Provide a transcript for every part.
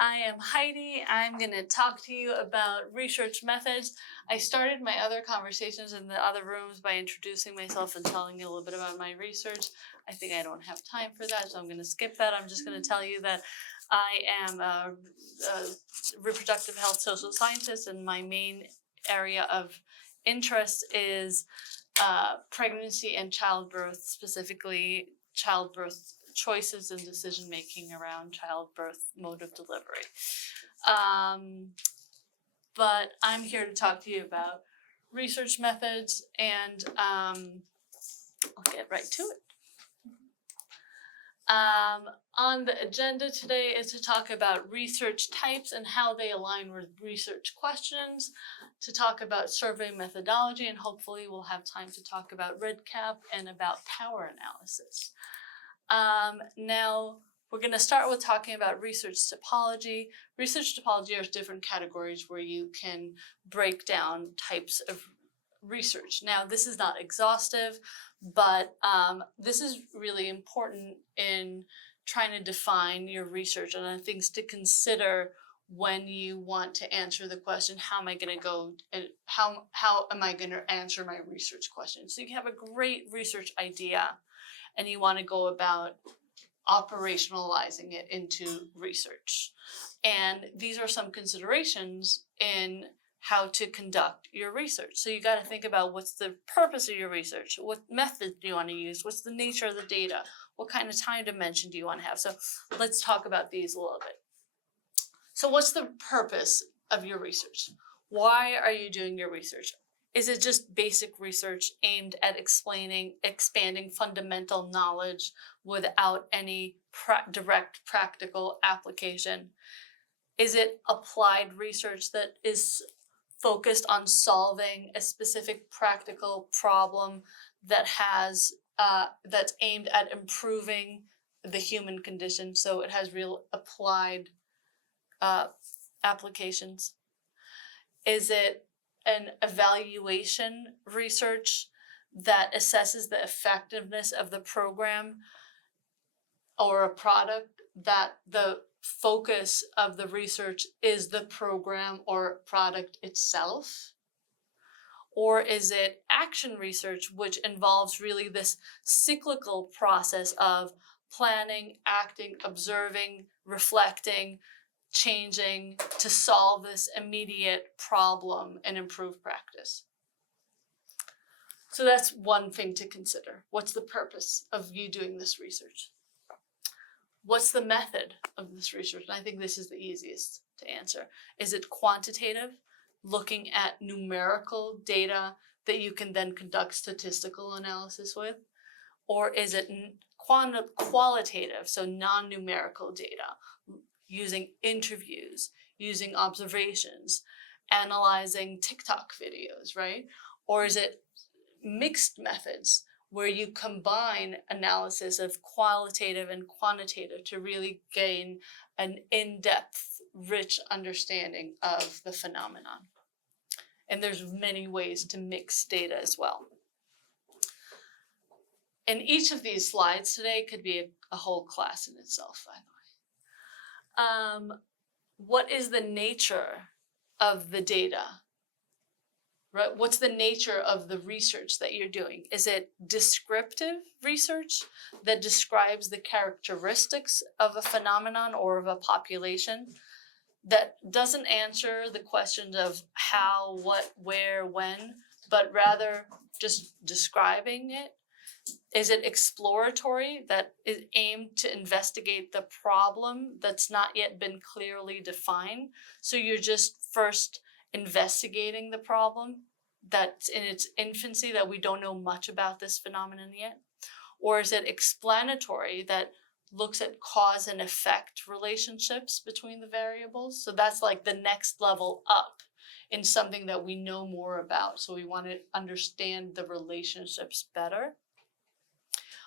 I am Heidi. I'm going to talk to you about research methods. I started my other conversations in the other rooms by introducing myself and telling you a little bit about my research. I think I don't have time for that, so I'm going to skip that. I'm just going to tell you that I am a reproductive health social scientist, and my main area of interest is pregnancy and childbirth, specifically childbirth choices and decision making around childbirth mode of delivery. But I'm here to talk to you about research methods, and I'll get right to it. On the agenda today is to talk about research types and how they align with research questions, to talk about survey methodology, and hopefully we'll have time to talk about REDCap and about power analysis. Now, we're going to start with talking about research typology. Research typology are different categories where you can break down types of research. Now, this is not exhaustive, but this is really important in trying to define your research and things to consider when you want to answer the question, how am I going to go and how am I going to answer my research question? So you have a great research idea and you want to go about operationalizing it into research. And these are some considerations in how to conduct your research. So you got to think about what's the purpose of your research, what method do you want to use, what's the nature of the data, what kind of time dimension do you want to have. So let's talk about these a little bit. So what's the purpose of your research? Why are you doing your research? Is it just basic research aimed at expanding fundamental knowledge without any direct practical application? Is it applied research that is focused on solving a specific practical problem that has that's aimed at improving the human condition, so it has real applied applications? Is it an evaluation research that assesses the effectiveness of the program or a product, that the focus of the research is the program or product itself? Or is it action research, which involves really this cyclical process of planning, acting, observing, reflecting, changing to solve this immediate problem and improve practice? So that's one thing to consider. What's the purpose of you doing this research? What's the method of this research? And I think this is the easiest to answer. Is it quantitative, looking at numerical data that you can then conduct statistical analysis with? Or is it qualitative, so non-numerical data, using interviews, using observations, analyzing TikTok videos, right? Or is it mixed methods where you combine analysis of qualitative and quantitative to really gain an in-depth, rich understanding of the phenomenon? And there's many ways to mix data as well. And each of these slides today could be a whole class in itself, by the way. What is the nature of the data? Right? What's the nature of the research that you're doing? Is it descriptive research that describes the characteristics of a phenomenon or of a population, that doesn't answer the questions of how, what, where, when, but rather just describing it? Is it exploratory, that is aimed to investigate the problem that's not yet been clearly defined? So you're just first investigating the problem that's in its infancy, that we don't know much about this phenomenon yet? Or is it explanatory, that looks at cause and effect relationships between the variables? So that's like the next level up in something that we know more about. So we want to understand the relationships better.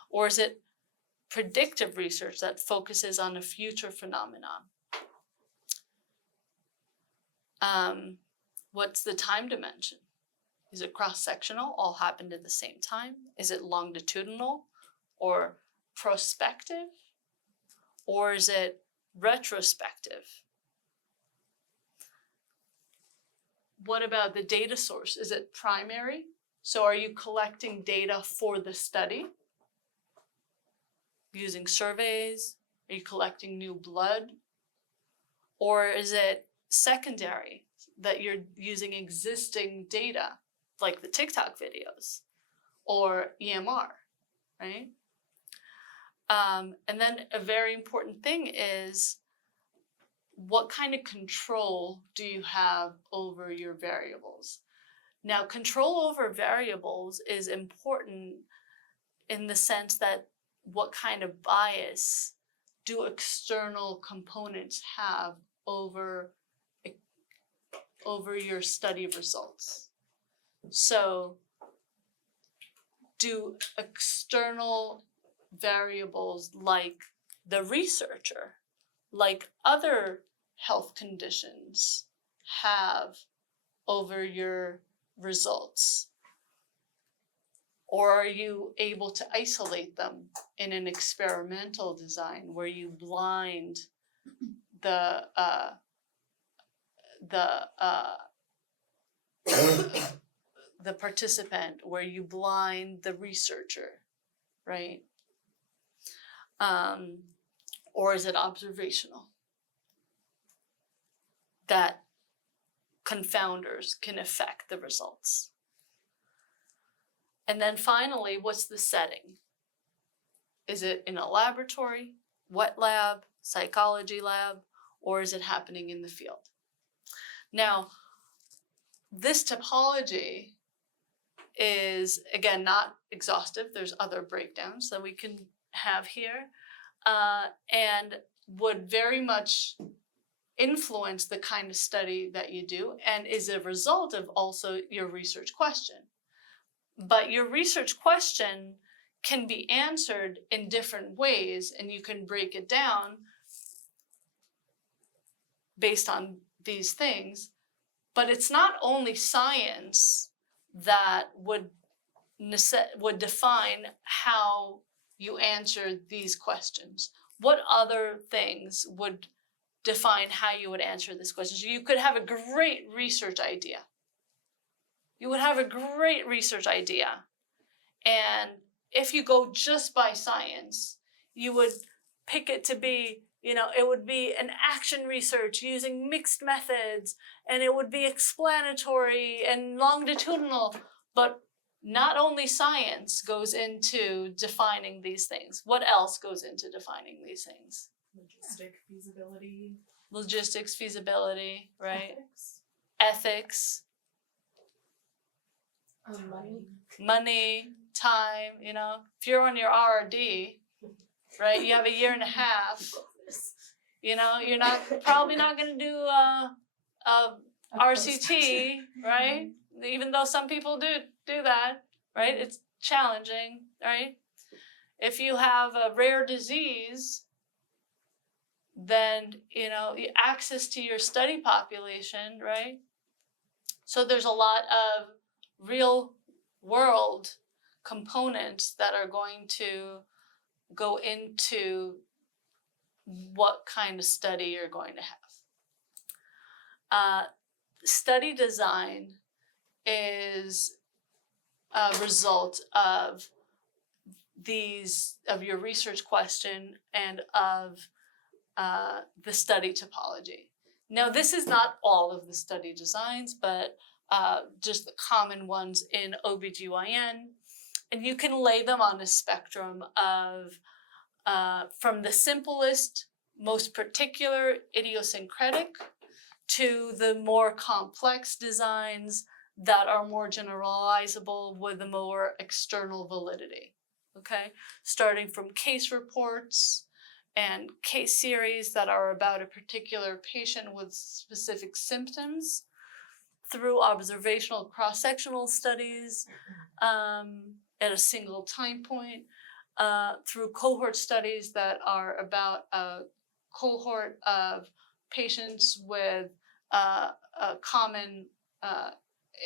Or is it predictive research that focuses on a future phenomenon? What's the time dimension? Is it cross-sectional, all happened at the same time? Is it longitudinal or prospective? Or is it retrospective? what about the data source? Is it primary? So are you collecting data for the study? Using surveys? Are you collecting new blood? Or is it secondary, that you're using existing data, like the TikTok videos or EMR, right? And then a very important thing is, what kind of control do you have over your variables? Now, control over variables is important in the sense that what kind of bias do external components have over your study results? So, do external variables like the researcher, like other health conditions, have over your results? Or are you able to isolate them in an experimental design where you blind the participant, where you blind the researcher, right? Or is it observational? That confounders can affect the results. And then finally, what's the setting? Is it in a laboratory, wet lab, psychology lab, or is it happening in the field? Now, this topology is, again, not exhaustive. There's other breakdowns that we can have here, and would very much influence the kind of study that you do, and is a result of also your research question. But your research question can be answered in different ways, and you can break it down based on these things. But it's not only science that would define how you answer these questions. What other things would define how you would answer this question? You could have a great research idea. You would have a great research idea. And if you go just by science, you would pick it to be, it would be an action research using mixed methods, and it would be explanatory and longitudinal. But not only science goes into defining these things. What else goes into defining these things? Logistics, feasibility, right? Ethics. Money, time, if you're on your RRD, right, you have a year and a half, you're probably not going to do a RCT, right? Even though some people do that, right? It's challenging, right? If you have a rare disease, then, access to your study population, right? So there's a lot of real world components that are going to go into what kind of study you're going to have. Study design is a result of your research question and of the study topology. Now, this is not all of the study designs, but just the common ones in OBGYN. And you can lay them on a spectrum of from the simplest, most particular, idiosyncratic, to the more complex designs that are more generalizable with a more external validity, okay? Starting from case reports and case series that are about a particular patient with specific symptoms, through observational cross-sectional studies at a single time point, through cohort studies that are about a cohort of patients with a common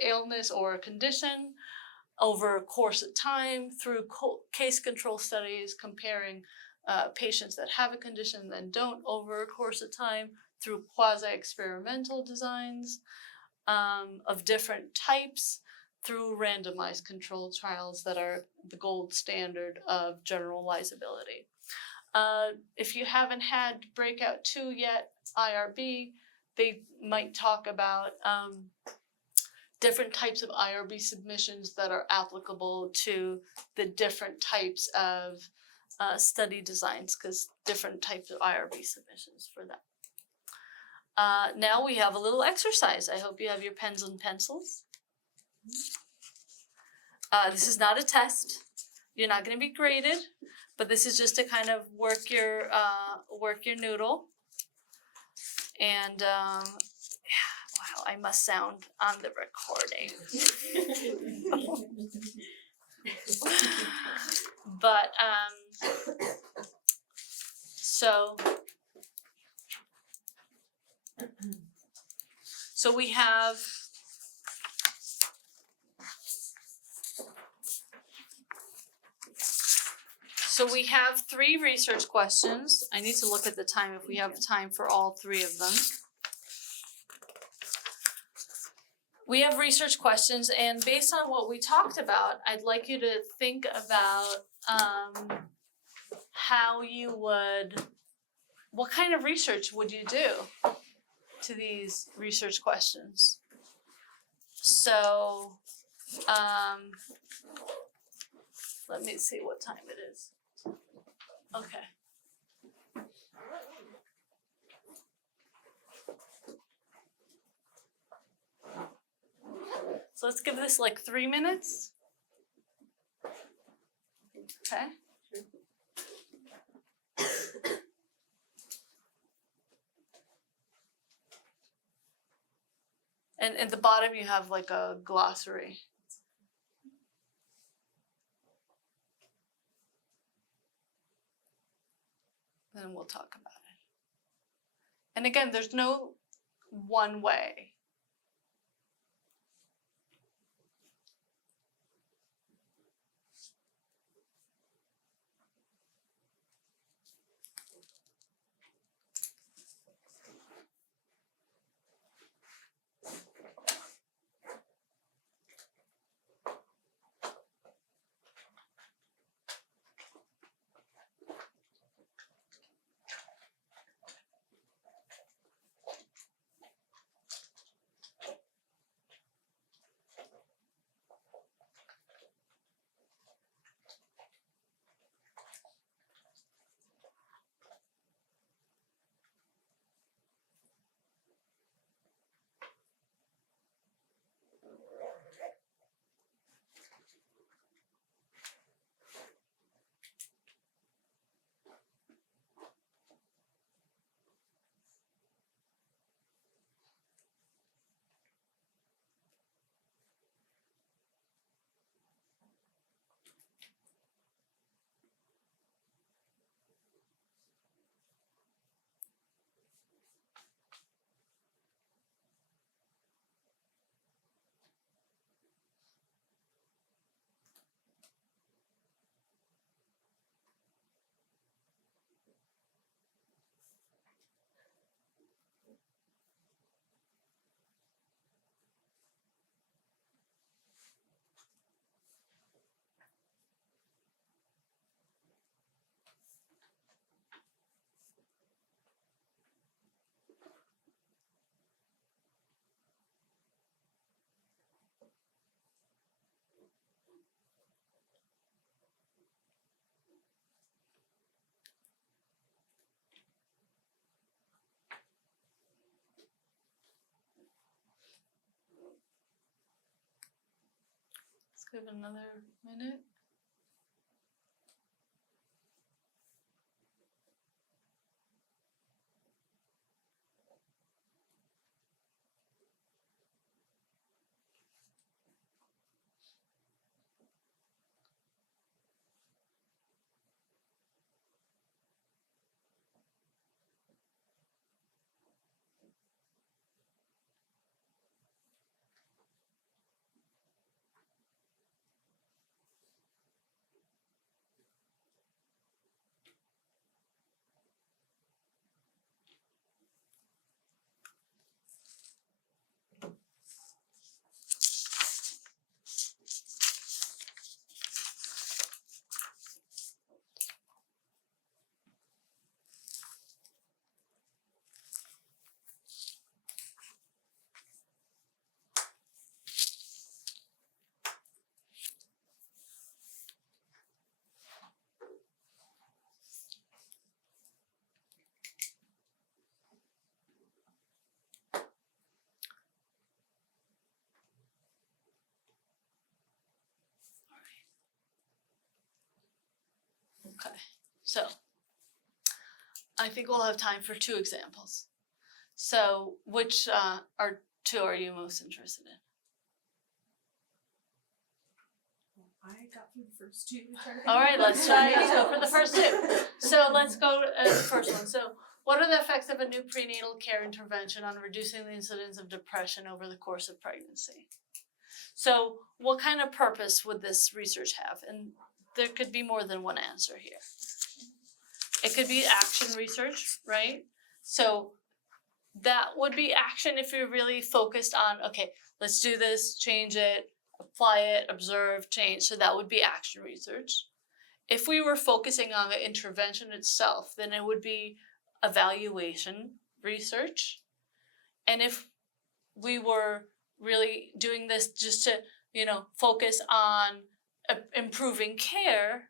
illness or a condition over a course of time, through case control studies comparing patients that have a condition and don't over a course of time, through quasi-experimental designs, of different types through randomized controlled trials that are the gold standard of generalizability. If you haven't had Breakout 2 yet, IRB, they might talk about different types of IRB submissions that are applicable to the different types of study designs, because different types of IRB submissions for that. Now we have a little exercise. I hope you have your pens and pencils. This is not a test. You're not going to be graded, but this is just to kind of work your noodle. And yeah, wow, I must sound on the recording. But so we have three research questions. I need to look at the time if we have time for all three of them. We have research questions, and based on what we talked about, I'd like you to think about what kind of research would you do to these research questions? So, let me see what time it is. Okay. So let's give this like 3 minutes. Okay. And at the bottom you have like a glossary. Then we'll talk about it. And again, there's no one way. Let's give it another minute. Okay, so I think we'll have time for 2 examples. So which two are you most interested in? I got through the first two. All right, let's go for the first 2. So let's go to the first one. So what are the effects of a new prenatal care intervention on reducing the incidence of depression over the course of pregnancy? So what kind of purpose would this research have? And there could be more than one answer here. It could be action research, right? So that would be action if you're really focused on, okay, let's do this, change it, apply it, observe, change. So that would be action research. If we were focusing on the intervention itself, then it would be evaluation research. And if we were really doing this just to, focus on improving care,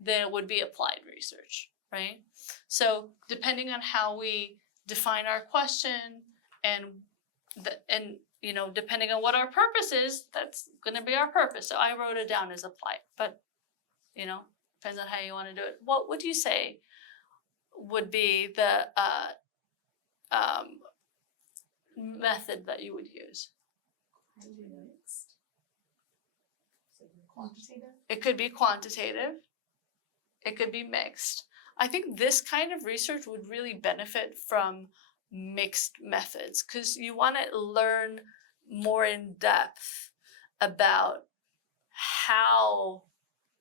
then it would be applied research, right? So depending on how we define our question and depending on what our purpose is, that's going to be our purpose. So I wrote it down as applied, but depends on how you want to do it. What would you say would be the method that you would use? Quantitative. It could be quantitative. It could be mixed. I think this kind of research would really benefit from mixed methods because you want to learn more in depth about how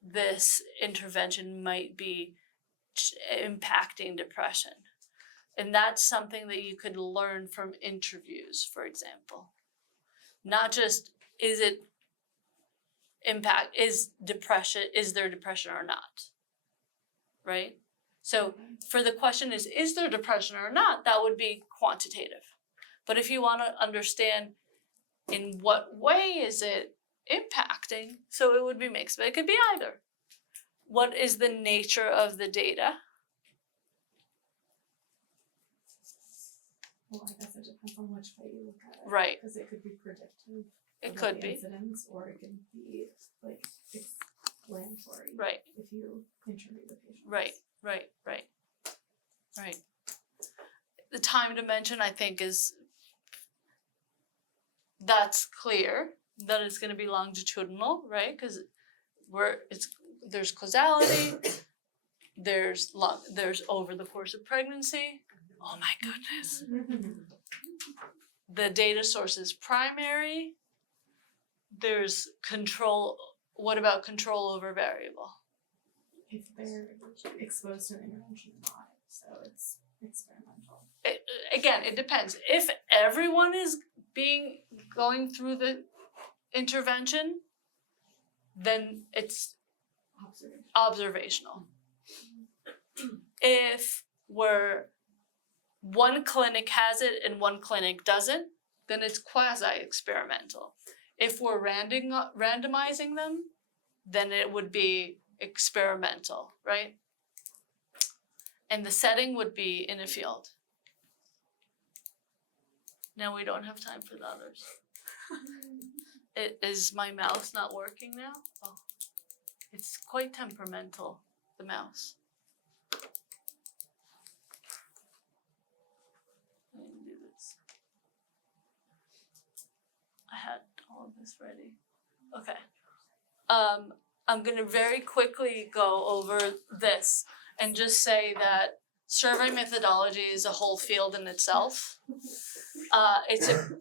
this intervention might be impacting depression. And that's something that you could learn from interviews, for example. Not just is there depression or not, right? So for the question is there depression or not, that would be quantitative. But if you want to understand in what way is it impacting, so it would be mixed, but it could be either. What is the nature of the data? Well, I guess it depends on which way you look at it. Right. Because it could be predictive. It could be. Incidents, or it could be like explanatory. Right. If you interview the patient. Right. The time dimension, I think, that's clear that it's going to be longitudinal, right? Because there's causality, there's over the course of pregnancy. Oh my goodness. The data source is primary. There's control. What about control over variable? If they're exposed to an intervention or not, so it's experimental. It depends. If everyone is going through the intervention, then it's observational. If one clinic has it and one clinic doesn't, then it's quasi-experimental. If we're randomizing them, then it would be experimental, right? And the setting would be in a field. Now we don't have time for the others. Is my mouse not working now? Oh, it's quite temperamental, the mouse. Let me do this. I had all of this ready. Okay. I'm going to very quickly go over this and just say that survey methodology is a whole field in itself.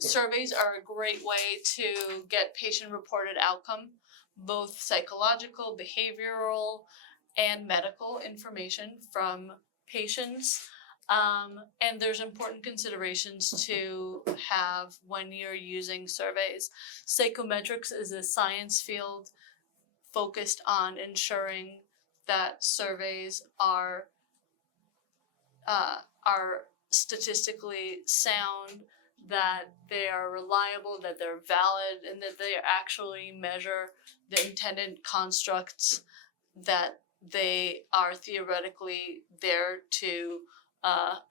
Surveys are a great way to get patient-reported outcome, both psychological, behavioral, and medical information from patients. And there's important considerations to have when you're using surveys. Psychometrics is a science field focused on ensuring that surveys are statistically sound, that they are reliable, that they're valid, and that they actually measure the intended constructs that they are theoretically there to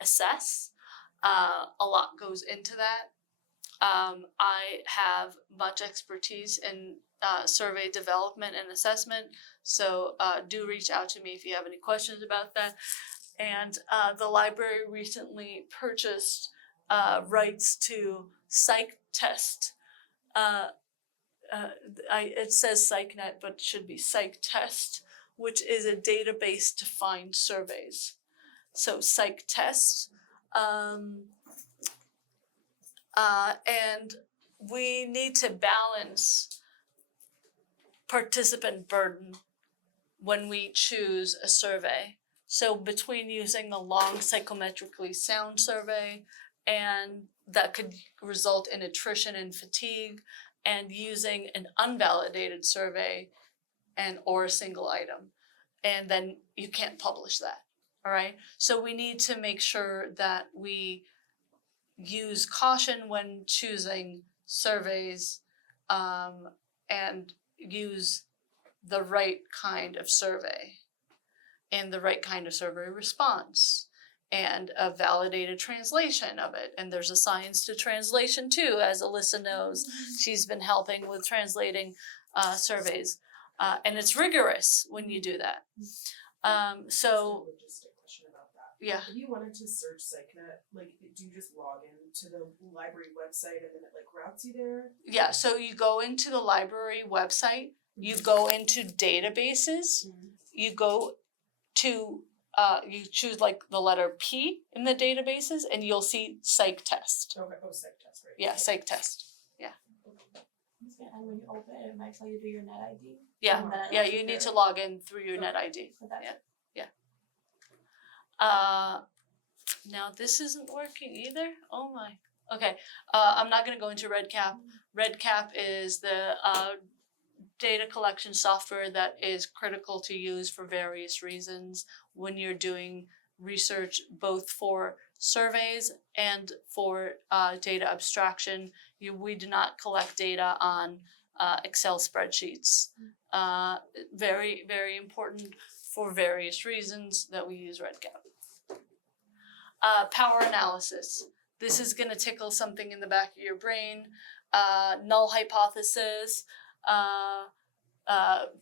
assess. A lot goes into that. I have much expertise in survey development and assessment, so do reach out to me if you have any questions about that. And the library recently purchased rights to PsycTest. It says PsycNet, but it should be PsycTest, which is a database to find surveys. So PsycTest. And we need to balance participant burden when we choose a survey. So between using a long psychometrically sound survey, and that could result in attrition and fatigue, and using an unvalidated survey and or a single item, and then you can't publish that. All right, so we need to make sure that we use caution when choosing surveys, and use the right kind of survey and the right kind of survey response and a validated translation of it. And there's a science to translation too, as Alyssa knows. She's been helping with translating surveys, and it's rigorous when you do that. So Logistic question about that. yeah. If you wanted to search PsycNet, like, do you just log in to the library website and then it like routes you there? Yeah, so you go into the library website, you go into databases, you go to, you choose like the letter P in the databases, and you'll see PsycTest. Okay, PsycTest, right? Yeah, PsycTest. And when you open it, it might tell you to do your net ID. Yeah, And then yeah, it'll you need to figure- log in through your net Okay. ID. So that's Yeah. it. Now this isn't working either. Oh my. Okay, I'm not gonna go into REDCap. REDCap is the data collection software that is critical to use for various reasons when you're doing research, both for surveys and for data abstraction. We do not collect data on Excel spreadsheets. Very, very important for various reasons that we use REDCap. Power analysis. This is gonna tickle something in the back of your brain. Null hypothesis,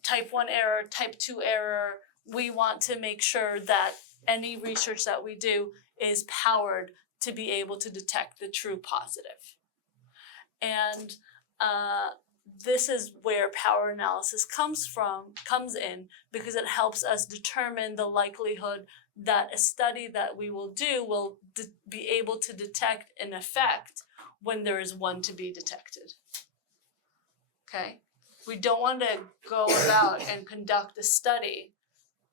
type 1 error, type 2 error. We want to make sure that any research that we do is powered to be able to detect the true positive. And this is where power analysis comes in, because it helps us determine the likelihood that a study that we will do will be able to detect an effect when there is one to be detected. Okay? We don't want to go about and conduct a study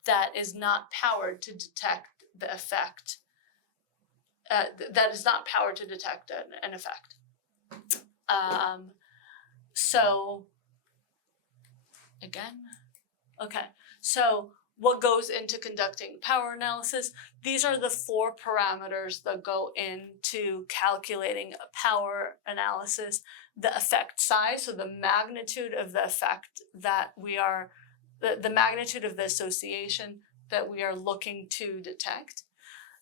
that is not powered to detect the effect, that is not powered to detect an effect. So, again, okay, so what goes into conducting power analysis? These are the 4 parameters that go into calculating a power analysis. The effect size, so the magnitude of the effect that we are, the magnitude of the association that we are looking to detect.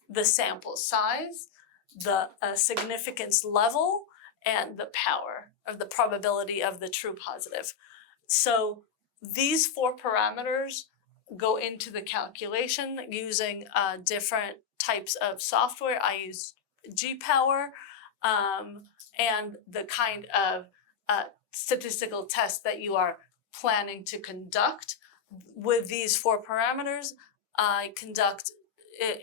The sample size, the significance level, and the power of the probability of the true positive. So these 4 parameters go into the calculation using different types of software. I use GPower, and the kind of statistical test that you are planning to conduct. With these 4 parameters, I conduct,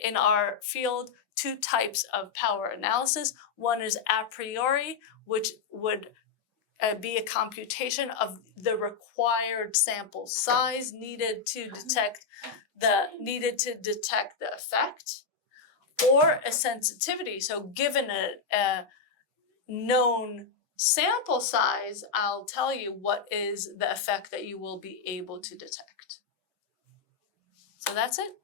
in our field, 2 types of power analysis. One is a priori, which would be a computation of the required sample size needed to detect the effect, or a sensitivity. So given a known sample size, I'll tell you what is the effect that you will be able to detect. So that's it.